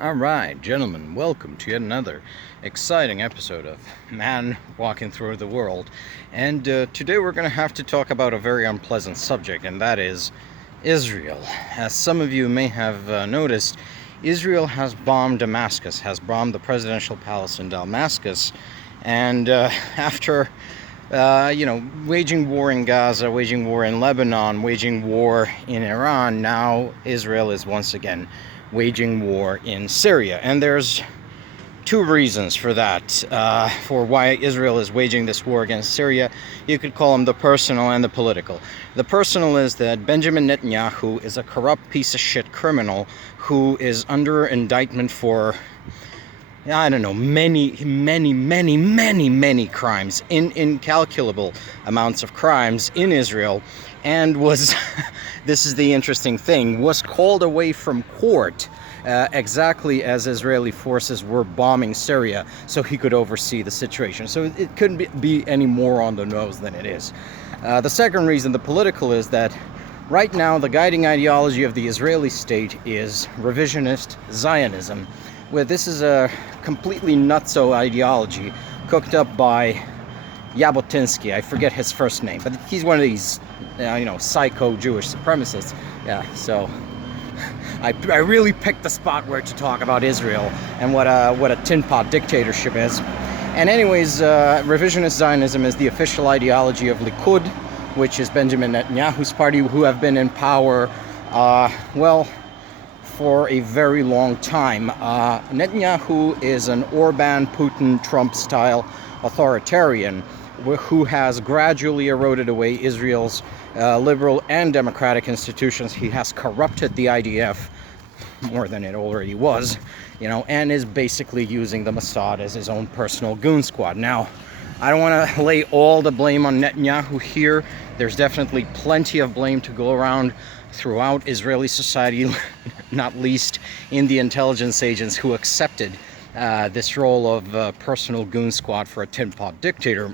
Alright, gentlemen, welcome to yet another exciting episode of Man Walking Through the World. And today we're going to have to talk about a very unpleasant subject, and that is Israel. As some of you may have noticed, Israel has bombed Damascus, has bombed the presidential palace in Damascus, and after waging war in Gaza, waging war in Lebanon, waging war in Iran, now Israel is once again waging war in Syria. And there's two reasons for that, for why Israel is waging this war against Syria. You could call them the personal and the political. The personal is that Benjamin Netanyahu is a corrupt piece of shit criminal who is under indictment for many crimes, incalculable amounts of crimes in Israel, and was, this is the interesting thing, was called away from court exactly as Israeli forces were bombing Syria, so he could oversee the situation. So it couldn't be any more on the nose than it is. The second reason, the political, is that right now the guiding ideology of the Israeli state is revisionist Zionism, where this is a completely nutso ideology cooked up by Jabotinsky. I forget his first name, but he's one of these, psycho Jewish supremacists. Yeah, so I really picked the spot where to talk about Israel and what a tin pot dictatorship is. And anyways, revisionist Zionism is the official ideology of Likud, which is Benjamin Netanyahu's party, who have been in power, for a very long time. Netanyahu is an Orban, Putin, Trump-style authoritarian who has gradually eroded away Israel's liberal and democratic institutions. He has corrupted the IDF more than it already was, and is basically using the Mossad as his own personal goon squad. Now, I don't want to lay all the blame on Netanyahu here. There's definitely plenty of blame to go around throughout Israeli society, not least in the intelligence agents who accepted this role of personal goon squad for a tin pot dictator.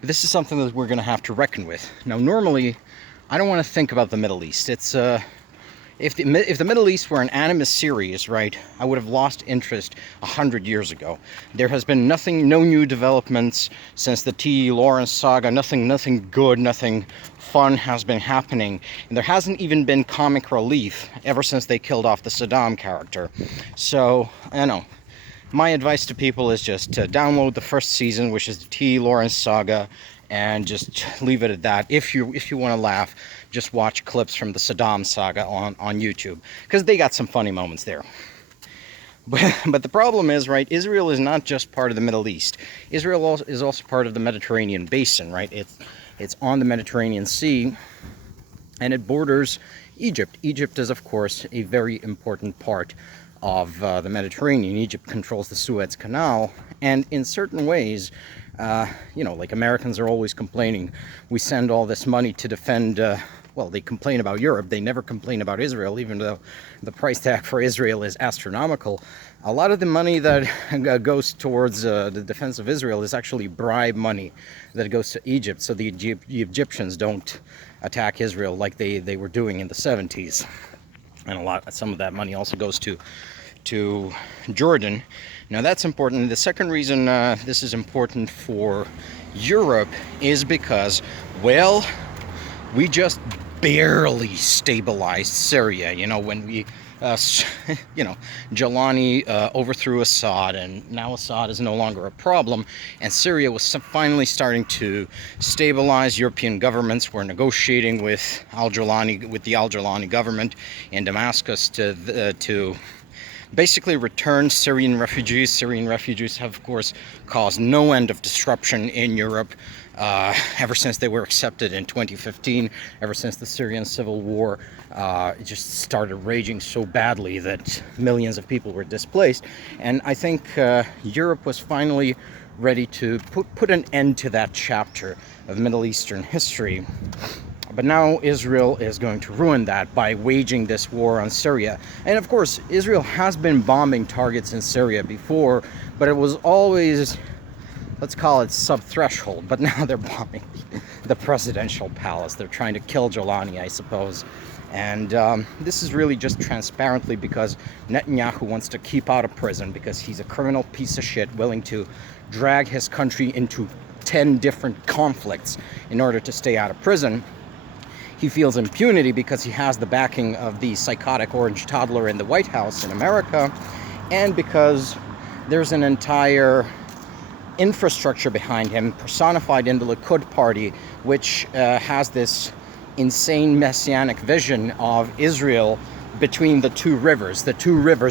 But this is something that we're going to have to reckon with. Now, normally, I don't want to think about the Middle East. It's if the Middle East were an anime series, right, I would have lost interest 100 years ago. There has been no new developments since the T. Lawrence saga. Nothing good, nothing fun has been happening. And there hasn't even been comic relief ever since they killed off the Saddam character. So, my advice to people is just to download the first season, which is the T. Lawrence saga, and just leave it at that. If you want to laugh, just watch clips from the Saddam saga on YouTube, because they got some funny moments there. But the problem is, right, Israel is not just part of the Middle East. Israel is also part of the Mediterranean basin, right? It's on the Mediterranean Sea, and it borders Egypt. Egypt is, of course, a very important part of the Mediterranean. Egypt controls the Suez Canal, and in certain ways, like Americans are always complaining, we send all this money to defend, they complain about Europe, they never complain about Israel, even though the price tag for Israel is astronomical. A lot of the money that goes towards the defense of Israel is actually bribe money that goes to Egypt, so the Egyptians don't attack Israel like they were doing in the 70s. And some of that money also goes to Jordan. Now, that's important. The second reason this is important for Europe is because, we just barely stabilized Syria. When we, Jolani overthrew Assad, and now Assad is no longer a problem, and Syria was finally starting to stabilize. European governments were negotiating with the Al Jolani government in Damascus to basically return Syrian refugees. Syrian refugees have, of course, caused no end of disruption in Europe ever since they were accepted in 2015, ever since the Syrian civil war it just started raging so badly that millions of people were displaced. And I think Europe was finally ready to put an end to that chapter of Middle Eastern history. But now Israel is going to ruin that by waging this war on Syria. And of course, Israel has been bombing targets in Syria before, but it was always, let's call it sub-threshold. But now they're bombing the presidential palace. They're trying to kill Jolani, I suppose. And this is really just transparently because Netanyahu wants to keep out of prison because he's a criminal piece of shit willing to drag his country into 10 different conflicts in order to stay out of prison. He feels impunity because he has the backing of the psychotic orange toddler in the White House in America, and because there's an entire infrastructure behind him, personified in the Likud party, which has this insane messianic vision of Israel between the two rivers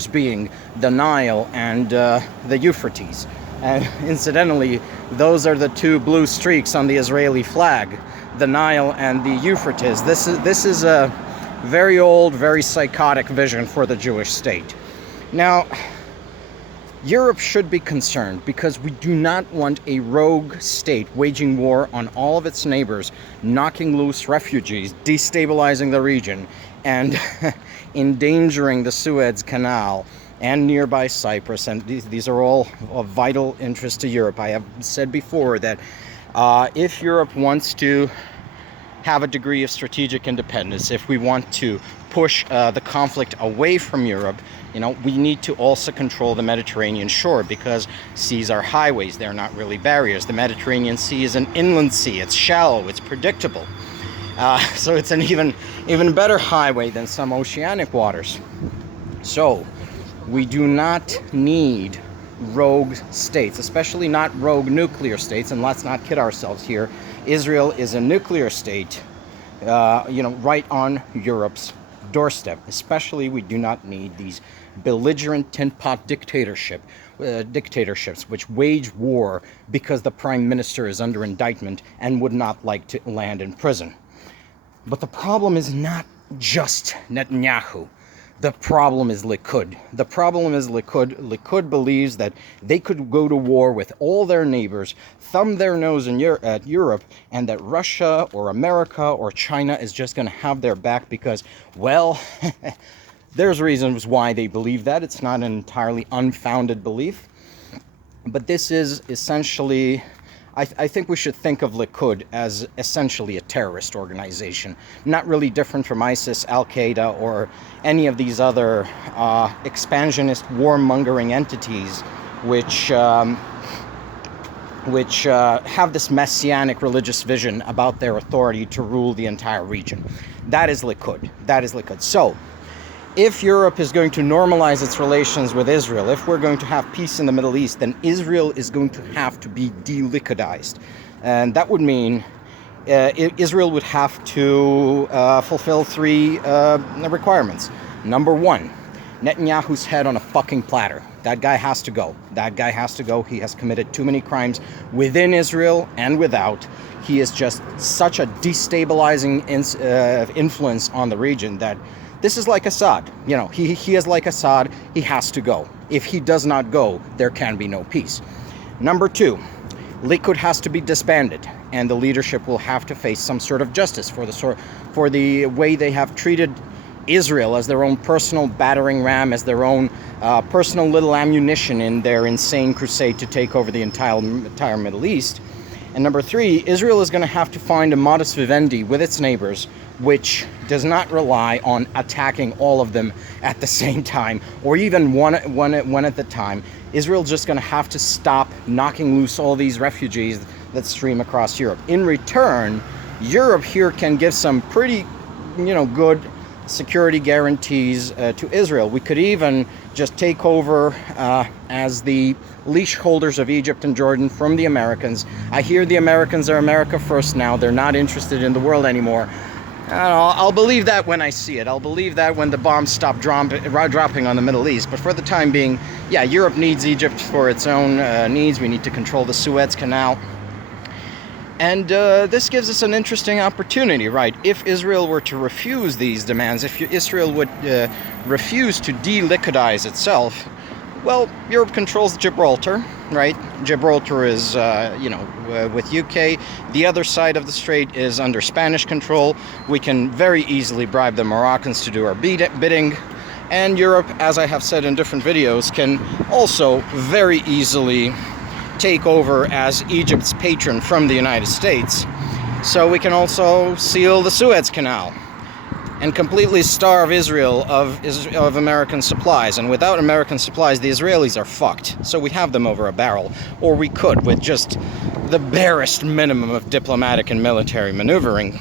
being the Nile and the Euphrates. And incidentally, those are the two blue streaks on the Israeli flag, the Nile and the Euphrates. This is a very old, very psychotic vision for the Jewish state. Now, Europe should be concerned because we do not want a rogue state waging war on all of its neighbors, knocking loose refugees, destabilizing the region, and endangering the Suez Canal and nearby Cyprus. And these are all of vital interest to Europe. I have said before that if Europe wants to have a degree of strategic independence, if we want to push the conflict away from Europe, we need to also control the Mediterranean shore, because seas are highways, they're not really barriers. The Mediterranean Sea is an inland sea, it's shallow, it's predictable. So it's an even better highway than some oceanic waters. So we do not need rogue states, especially not rogue nuclear states, and let's not kid ourselves here. Israel is a nuclear state, right on Europe's doorstep. Especially, we do not need these belligerent tin pot dictatorships which wage war because the prime minister is under indictment and would not like to land in prison. But the problem is not just Netanyahu. The problem is Likud. The problem is Likud. Likud believes that they could go to war with all their neighbors, thumb their nose at Europe, and that Russia or America or China is just going to have their back because, well, there's reasons why they believe that. It's not an entirely unfounded belief. But this is essentially, I think we should think of Likud as essentially a terrorist organization, not really different from ISIS, Al-Qaeda, or any of these other expansionist, warmongering entities which have this messianic religious vision about their authority to rule the entire region. That is Likud. That is Likud. So, if Europe is going to normalize its relations with Israel, if we're going to have peace in the Middle East, then Israel is going to have to be de-Likudized. And that would mean Israel would have to fulfill three requirements. Number one, Netanyahu's head on a fucking platter. That guy has to go. That guy has to go. He has committed too many crimes within Israel and without. He is just such a destabilizing influence on the region that this is like Assad. He is like Assad. He has to go. If he does not go, there can be no peace. Number two, Likud has to be disbanded, and the leadership will have to face some sort of justice for the way they have treated Israel as their own personal battering ram, as their own personal little ammunition in their insane crusade to take over the entire Middle East. And number three, Israel is going to have to find a modus vivendi with its neighbors, which does not rely on attacking all of them at the same time, or even one at the time. Israel's just going to have to stop knocking loose all these refugees that stream across Europe. In return, Europe here can give some pretty, good security guarantees to Israel. We could even just take over as the leash holders of Egypt and Jordan from the Americans. I hear the Americans are America first now. They're not interested in the world anymore. I'll believe that when I see it. I'll believe that when the bombs stop dropping on the Middle East. But for the time being, yeah, Europe needs Egypt for its own needs. We need to control the Suez Canal. And this gives us an interesting opportunity, right? If Israel were to refuse these demands, if Israel would refuse to de-Likudize itself, well, Europe controls Gibraltar, right? Gibraltar is, with UK. The other side of the strait is under Spanish control. We can very easily bribe the Moroccans to do our bidding. And Europe, as I have said in different videos, can also very easily take over as Egypt's patron from the United States. So we can also seal the Suez Canal. and completely starve Israel of American supplies. And without American supplies, the Israelis are fucked. So we have them over a barrel, or we could with just the barest minimum of diplomatic and military maneuvering.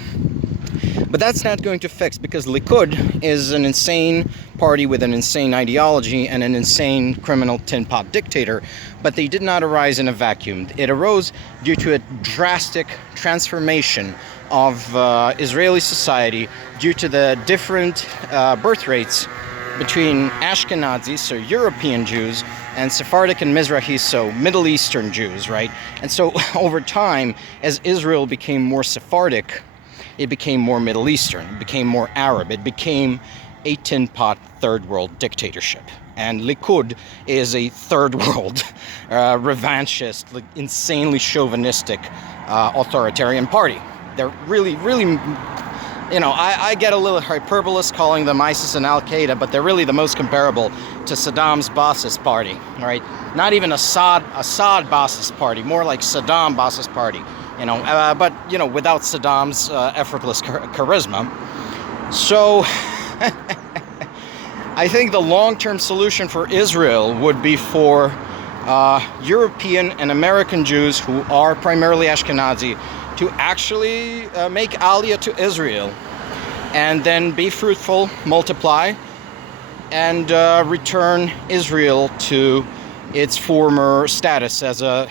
But that's not going to fix, because Likud is an insane party with an insane ideology and an insane criminal tin pot dictator, but they did not arise in a vacuum. It arose due to a drastic transformation of Israeli society due to the different birth rates between Ashkenazis, so European Jews, and Sephardic and Mizrahi, so Middle Eastern Jews, right? And so over time, as Israel became more Sephardic, it became more Middle Eastern, it became more Arab, it became a tin pot third world dictatorship. And Likud is a third world, revanchist, insanely chauvinistic, authoritarian party. They're really, you know, I get a little hyperbolous calling them ISIS and Al-Qaeda, but they're really the most comparable to Saddam's Ba'athist party, right? Not even Assad Ba'athist party, more like Saddam Ba'athist party. You know, but, you know, without Saddam's effortless charisma. So, I think the long-term solution for Israel would be for European and American Jews who are primarily Ashkenazi to actually make Aliyah to Israel and then be fruitful, multiply, and return Israel to its former status as a,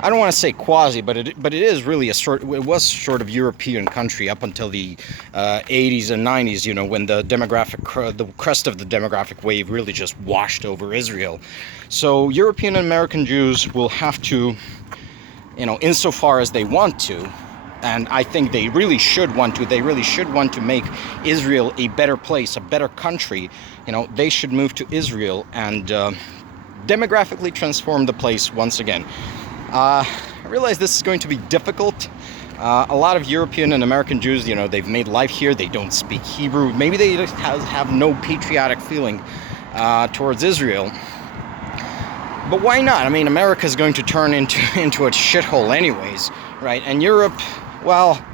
I don't want to say quasi, but it is really it was sort of European country up until the 80s and 90s, you know, when the the crest of the demographic wave really just washed over Israel. So European and American Jews will have to, you know, insofar as they want to, and I think they really should want to make Israel a better place, a better country. You know, they should move to Israel and demographically transform the place once again. I realize this is going to be difficult. A lot of European and American Jews, you know, they've made life here. They don't speak Hebrew. Maybe they just have no patriotic feeling towards Israel. But why not? I mean, America is going to turn into a shithole anyways, right? And Europe, well,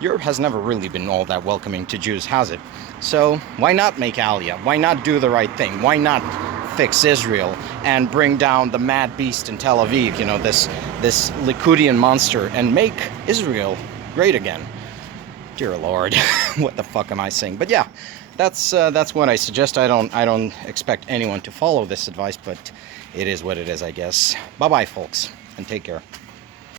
Europe has never really been all that welcoming to Jews, has it? So why not make Aliyah? Why not do the right thing? Why not fix Israel and bring down the mad beast in Tel Aviv, you know, this Likudian monster, and make Israel great again? Dear Lord, what the fuck am I saying? But yeah, that's what I suggest. I don't expect anyone to follow this advice, but it is what it is, I guess. Bye-bye, folks, and take care.